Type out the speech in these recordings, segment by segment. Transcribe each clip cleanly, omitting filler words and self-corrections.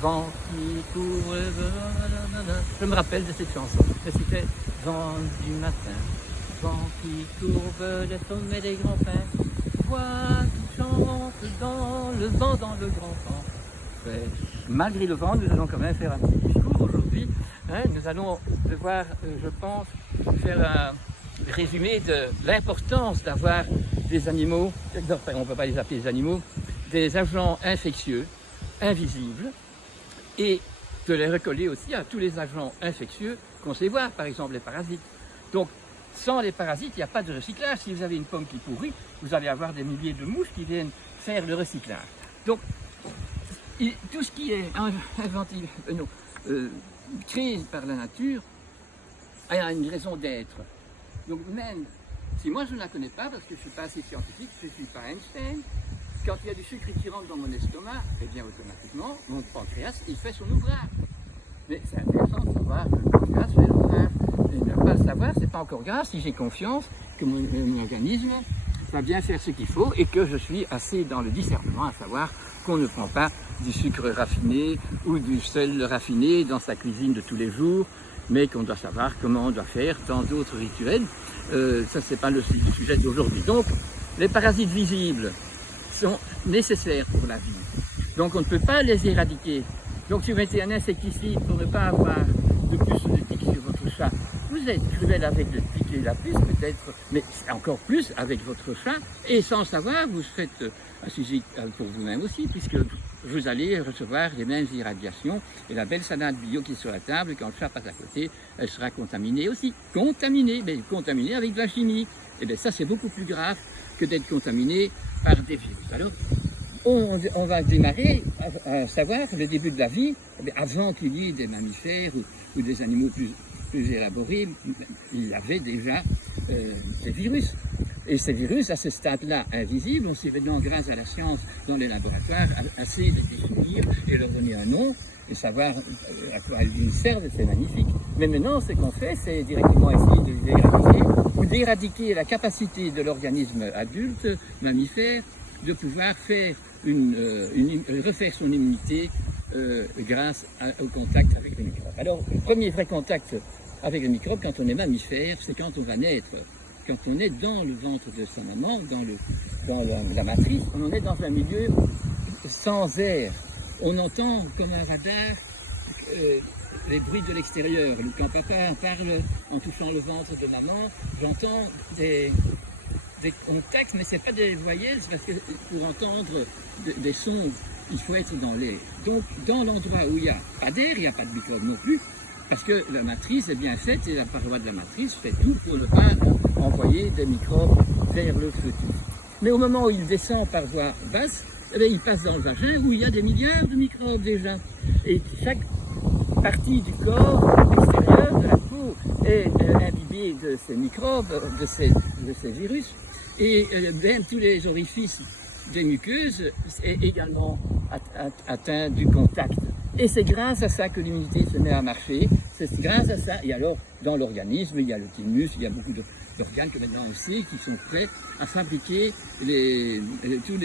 vent qui court, je me rappelle de cette chanson. Et c'était vent du matin, vent qui courbe les sommets des grands pins, voix qui chante dans le vent, dans le grand vent. Malgré le vent, nous allons quand même faire un petit discours aujourd'hui. Nous allons devoir, je pense, faire un résumé de l'importance d'avoir des animaux, enfin, on ne peut pas les appeler des animaux, des agents infectieux, invisibles, et de les recoller aussi à tous les agents infectieux qu'on sait voir, par exemple les parasites. Donc, sans les parasites, il n'y a pas de recyclage. Si vous avez une pomme qui pourrit, vous allez avoir des milliers de mouches qui viennent faire le recyclage. Donc, tout ce qui est créé par la nature a une raison d'être. Donc même si moi je ne la connais pas, parce que je ne suis pas assez scientifique, je ne suis pas Einstein, quand il y a du sucre qui rentre dans mon estomac, eh bien automatiquement, mon pancréas, il fait son ouvrage. Mais c'est intéressant de savoir que le pancréas fait l'ouvrage. Et ne pas le savoir, c'est pas encore grave si j'ai confiance que mon organisme va bien faire ce qu'il faut et que je suis assez dans le discernement à savoir qu'on ne prend pas du sucre raffiné ou du sel raffiné dans sa cuisine de tous les jours, mais qu'on doit savoir comment on doit faire tant d'autres rituels. Ça, c'est pas le sujet d'aujourd'hui. Donc, les parasites visibles sont nécessaires pour la vie. Donc, on ne peut pas les éradiquer. Donc, si vous mettez un insecticide pour ne pas avoir de puces ou de tiques sur votre chat, vous êtes cruel avec le tic et la puce peut-être, mais encore plus avec votre chat, et sans le savoir, vous faites un sujet pour vous-même aussi, puisque vous allez recevoir les mêmes irradiations, et la belle salade bio qui est sur la table, quand le chat passe à côté, elle sera contaminée aussi. Contaminée, mais contaminée avec de la chimie. Et bien ça, c'est beaucoup plus grave que d'être contaminé par des virus. Alors, on va démarrer à savoir le début de la vie, avant qu'il y ait des mammifères ou des animaux plus élaborés, il y avait déjà des virus. Et ces virus, à ce stade-là, invisibles, on sait maintenant, grâce à la science dans les laboratoires, assez les définir et leur donner un nom, et savoir à quoi ils servent, c'est magnifique. Mais maintenant, ce qu'on fait, c'est directement essayer de les éradiquer, ou d'éradiquer la capacité de l'organisme adulte, mammifère, de pouvoir faire refaire son immunité grâce au contact avec les microbes. Alors, le premier vrai contact avec les microbes, quand on est mammifère, c'est quand on va naître. Quand on est dans le ventre de sa maman, dans la matrice, on est dans un milieu sans air. On entend comme un radar les bruits de l'extérieur. Quand papa parle en touchant le ventre de maman, j'entends des contacts, mais ce n'est pas des voyelles, parce que pour entendre des sons, il faut être dans l'air. Donc, dans l'endroit où il n'y a pas d'air, il n'y a pas de microbes non plus, parce que la matrice est bien faite et la paroi de la matrice fait tout pour ne pas envoyer des microbes vers le fœtus. Mais au moment où il descend par voie basse, eh bien, il passe dans le vagin où il y a des milliards de microbes déjà. Et chaque partie du corps extérieur, de la peau, est imbibée de ces microbes, de ces virus. Et même tous les orifices des muqueuses est également atteint du contact. Et c'est grâce à ça que l'immunité se met à marcher. C'est grâce à ça. Et alors, dans l'organisme, il y a le thymus, il y a beaucoup d'organes que maintenant on sait qui sont prêts à fabriquer toutes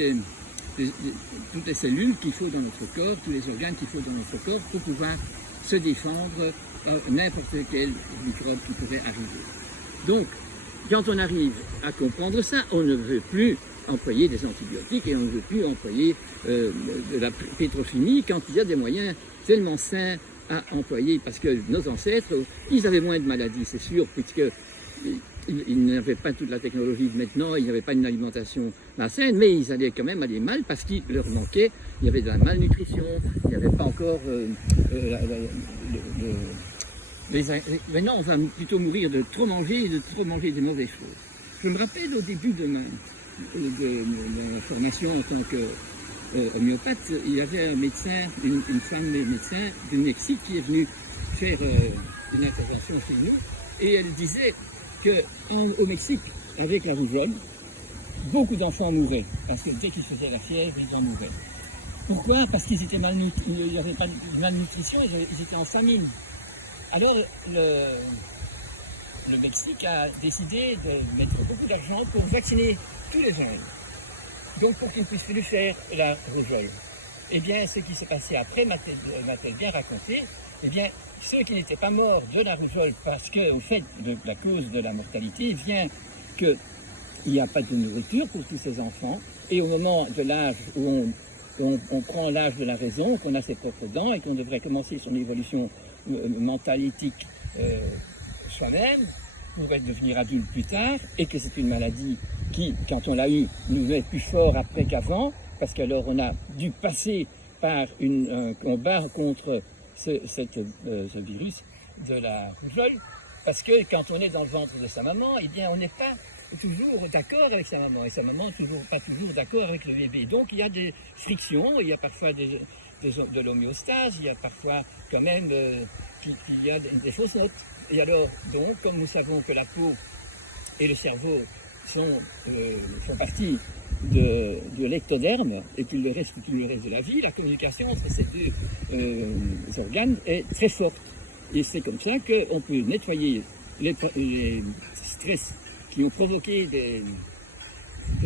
les cellules qu'il faut dans notre corps, tous les organes qu'il faut dans notre corps pour pouvoir se défendre n'importe quel microbe qui pourrait arriver. Donc, quand on arrive à comprendre ça, on ne veut plus employer des antibiotiques et on ne veut plus employer de la pétrochimie quand il y a des moyens tellement sains à employer, parce que nos ancêtres, ils avaient moins de maladies, c'est sûr, puisqu'ils n'avaient pas toute la technologie de maintenant, ils n'avaient pas une alimentation malsaine, mais ils allaient quand même aller mal parce qu'il leur manquait, il y avait de la malnutrition, il n'y avait pas encore maintenant on va plutôt mourir de trop manger et de trop manger des mauvaises choses. Je me rappelle au début de ma formation en tant qu'homéopathe, il y avait un médecin, une femme médecin du Mexique qui est venue faire une intervention chez nous et elle disait qu'au Mexique, avec la rougeole, beaucoup d'enfants mouraient parce que dès qu'ils faisaient la fièvre, ils en mouraient. Pourquoi? Parce qu'ils étaient il n'y avait pas de malnutrition, ils étaient en famine. Alors le Mexique a décidé de mettre beaucoup d'argent pour vacciner tous les jeunes. Donc pour qu'ils puissent plus faire la rougeole. Eh bien, ce qui s'est passé après m'a-t-elle bien raconté. Eh bien, ceux qui n'étaient pas morts de la rougeole parce que, en fait, la cause de la mortalité vient qu'il n'y a pas de nourriture pour tous ces enfants. Et au moment de l'âge où on prend l'âge de la raison, qu'on a ses propres dents et qu'on devrait commencer son évolution mentale, éthique soi-même, pour devenir adulte plus tard, et que c'est une maladie qui, quand on l'a eue, nous est plus fort après qu'avant, parce qu'alors on a dû passer par un combat contre ce virus de la rougeole, parce que quand on est dans le ventre de sa maman, eh bien on n'est pas toujours d'accord avec sa maman, et sa maman n'est pas toujours d'accord avec le bébé. Donc il y a des frictions, il y a parfois de l'homéostase, il y a parfois quand même qu'il y a des fausses notes. Et alors, donc, comme nous savons que la peau et le cerveau font partie de l'ectoderme et tout le reste de la vie, la communication entre ces deux organes est très forte. Et c'est comme ça qu'on peut nettoyer les stress qui ont provoqué des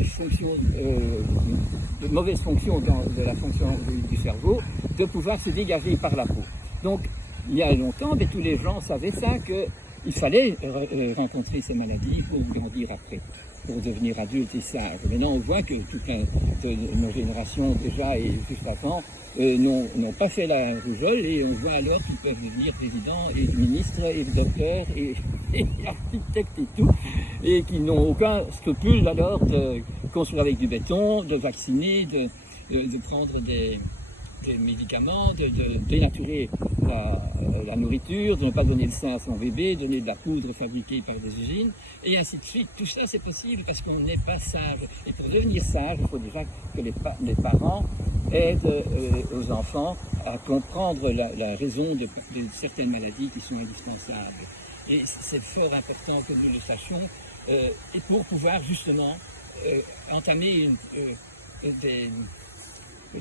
fonctions, de mauvaises fonctions de la fonction du cerveau, de pouvoir se dégager par la peau. Donc, il y a longtemps, mais tous les gens savaient ça, qu'il fallait rencontrer ces maladies pour grandir après, pour devenir adulte et sage. Maintenant, on voit que toute nos générations déjà et juste avant n'ont pas fait la rougeole, et on voit alors qu'ils peuvent devenir présidents et ministres et docteurs et architectes et tout, et qui n'ont aucun scrupule alors de construire avec du béton, de vacciner, de prendre des médicaments, de dénaturer la nourriture, de ne pas donner le sein à son bébé, donner de la poudre fabriquée par des usines, et ainsi de suite. Tout ça, c'est possible parce qu'on n'est pas sage. Et pour devenir sage, il faut déjà que les parents aident aux enfants à comprendre la raison de certaines maladies qui sont indispensables. Et c'est fort important que nous le sachions, et pour pouvoir justement entamer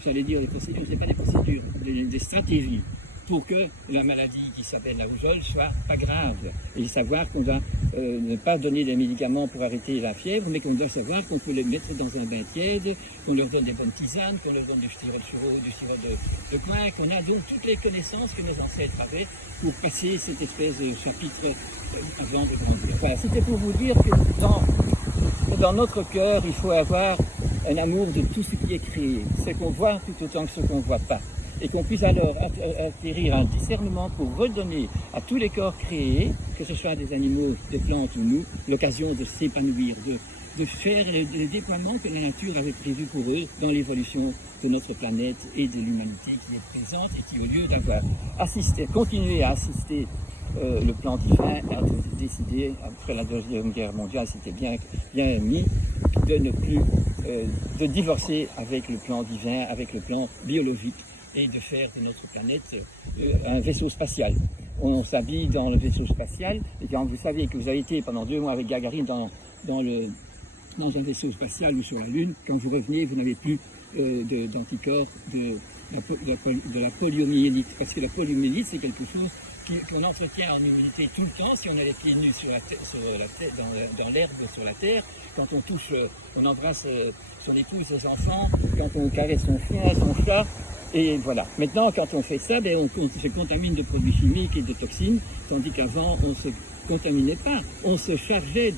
j'allais dire des procédures, c'est pas des procédures, des stratégies pour que la maladie qui s'appelle la rougeole soit pas grave. Et savoir qu'on doit ne pas donner des médicaments pour arrêter la fièvre, mais qu'on doit savoir qu'on peut les mettre dans un bain tiède, qu'on leur donne des bonnes tisanes, qu'on leur donne du sirop de churro, du sirop de coin, qu'on a donc toutes les connaissances que nos ancêtres avaient pour passer cette espèce de chapitre avant de grandir. Voilà, c'était pour vous dire que dans notre cœur, il faut avoir un amour de tout ce qui est créé, ce qu'on voit tout autant que ce qu'on ne voit pas. Et qu'on puisse alors acquérir un discernement pour redonner à tous les corps créés, que ce soit des animaux, des plantes ou nous, l'occasion de s'épanouir, de faire les déploiements que la nature avait prévus pour eux dans l'évolution de notre planète et de l'humanité qui est présente et qui, au lieu d'avoir continué à assister le plan divin, a décidé, après la Deuxième Guerre mondiale, c'était bien mis, de ne plus de divorcer avec le plan divin, avec le plan biologique, et de faire de notre planète un vaisseau spatial. On s'habille dans le vaisseau spatial, et quand vous savez que vous avez été pendant 2 mois avec Gagarine dans un vaisseau spatial ou sur la Lune, quand vous revenez, vous n'avez plus d'anticorps de la poliomyélite, parce que la poliomyélite, c'est quelque chose qu'on entretient en immunité tout le temps si on a les pieds nus dans l'herbe sur la terre, quand on touche, on embrasse son épouse, ses enfants, quand on caresse son chien, son chat, et voilà. Maintenant, quand on fait ça, on se contamine de produits chimiques et de toxines, tandis qu'avant, on ne se contaminait pas. On se chargeait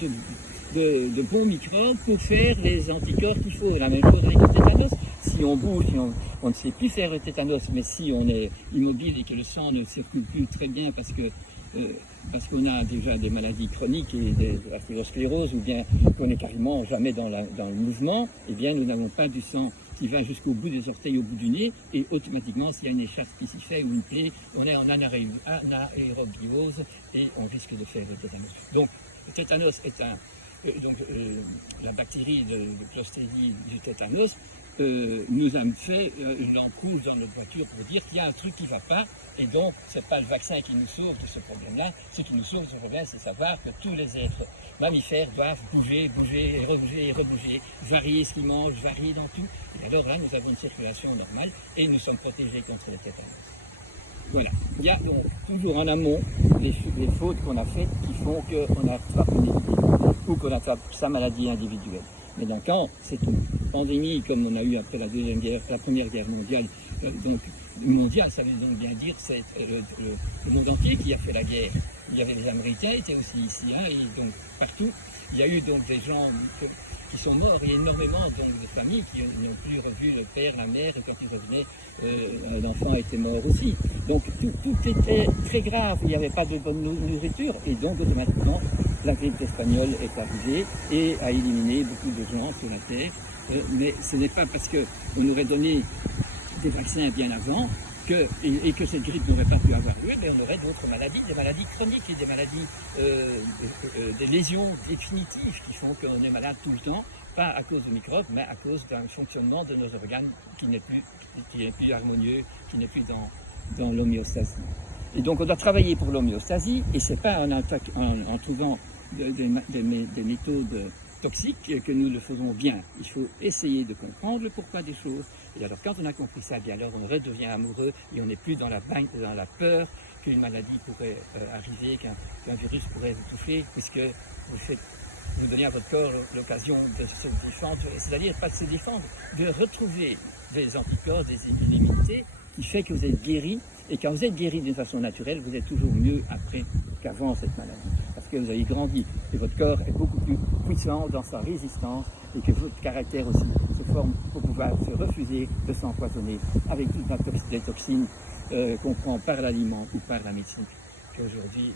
de bons microbes pour faire les anticorps qu'il faut. La même chose avec le tétanos. Si on bouge, on ne sait plus faire le tétanos, mais si on est immobile et que le sang ne circule plus très bien parce qu'on a déjà des maladies chroniques et de l'artériosclérose, ou bien qu'on n'est carrément jamais dans le mouvement, eh bien nous n'avons pas du sang qui va jusqu'au bout des orteils, au bout du nez, et automatiquement, s'il y a une écharpe qui s'y fait ou une plaie, on est en anaérobiose et on risque de faire le tétanos. Donc, le tétanos est la bactérie de Clostridium du tétanos nous a fait une lampe rouge dans notre voiture pour dire qu'il y a un truc qui ne va pas, et donc c'est pas le vaccin qui nous sauve de ce problème-là. Ce qui nous sauve de ce problème, c'est savoir que tous les êtres mammifères doivent bouger et rebouger, varier ce qu'ils mangent, varier dans tout. Et alors là, nous avons une circulation normale et nous sommes protégés contre le tétanos. Voilà. Il y a donc toujours en amont les fautes qu'on a faites qui font qu'on attrape une épidémie ou qu'on attrape sa maladie individuelle. Mais donc quand c'est une pandémie comme on a eu après la Première Guerre mondiale, donc mondiale, ça veut donc bien dire c'est le monde entier qui a fait la guerre. Il y avait les Américains, étaient aussi ici, hein, et donc partout. Il y a eu donc des gens qui sont morts, et énormément donc de familles qui n'ont plus revu le père, la mère, et quand ils revenaient, l'enfant était mort aussi. Donc tout était très grave, il n'y avait pas de bonne nourriture, et donc automatiquement la grippe espagnole est arrivée et a éliminé beaucoup de gens sur la terre. Mais ce n'est pas parce qu'on aurait donné des vaccins bien avant et que cette grippe n'aurait pas pu avoir lieu, mais on aurait d'autres maladies, des maladies chroniques et des maladies, des lésions définitives qui font qu'on est malade tout le temps, pas à cause de microbes, mais à cause d'un fonctionnement de nos organes qui n'est plus harmonieux, qui n'est plus dans l'homéostasie. Et donc on doit travailler pour l'homéostasie, et c'est pas en trouvant des méthodes toxiques que nous le faisons bien. Il faut essayer de comprendre le pourquoi des choses. Et alors quand on a compris ça, bien alors on redevient amoureux et on n'est plus dans la peur qu'une maladie pourrait arriver, qu'un virus pourrait vous toucher, puisque vous donnez à votre corps l'occasion de se défendre, c'est-à-dire pas de se défendre, de retrouver des anticorps, une immunité qui fait que vous êtes guéri. Et quand vous êtes guéri d'une façon naturelle, vous êtes toujours mieux après qu'avant cette maladie. Parce que vous avez grandi et votre corps est beaucoup plus puissant dans sa résistance et que votre caractère aussi se forme pour pouvoir se refuser de s'empoisonner avec toutes les toxines qu'on prend par l'aliment ou par la médecine, qui aujourd'hui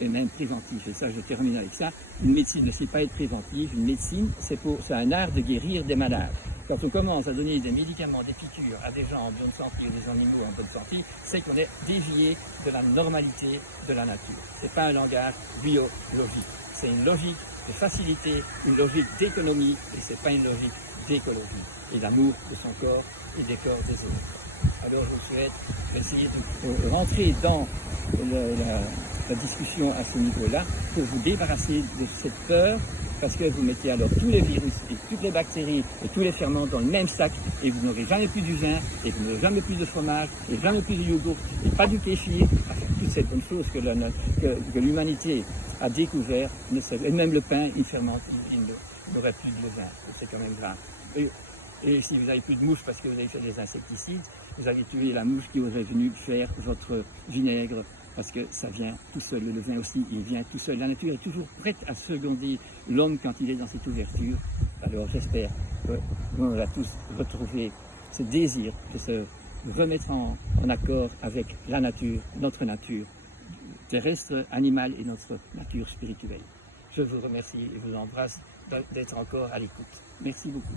est même préventive. Et ça, je termine avec ça. Une médecine ne sait pas être préventive. Une médecine, c'est un art de guérir des malades. Quand on commence à donner des médicaments, des piqûres à des gens en bonne santé ou des animaux en bonne santé, c'est qu'on est dévié de la normalité de la nature. C'est pas un langage biologique. C'est une logique de facilité, une logique d'économie, et c'est pas une logique d'écologie. Et l'amour de son corps et des corps des autres. Alors je vous souhaite d'essayer de rentrer dans la discussion à ce niveau-là pour vous débarrasser de cette peur, parce que vous mettez alors tous les virus et toutes les bactéries et tous les ferments dans le même sac, et vous n'aurez jamais plus du vin, et vous n'aurez jamais plus de fromage, et jamais plus de yogourt, et pas du kéfir, enfin, toutes ces bonnes choses que l'humanité a découvert, et même le pain, il fermente, il n'aurait plus de levain, c'est quand même grave. Et si vous n'avez plus de mouches parce que vous avez fait des insecticides, vous avez tué la mouche qui aurait venu faire votre vinaigre, parce que ça vient tout seul. Le vin aussi, il vient tout seul. La nature est toujours prête à seconder l'homme quand il est dans cette ouverture. Alors j'espère qu'on va tous retrouver ce désir de se remettre en accord avec la nature, notre nature terrestre, animale et notre nature spirituelle. Je vous remercie et vous embrasse d'être encore à l'écoute. Merci beaucoup.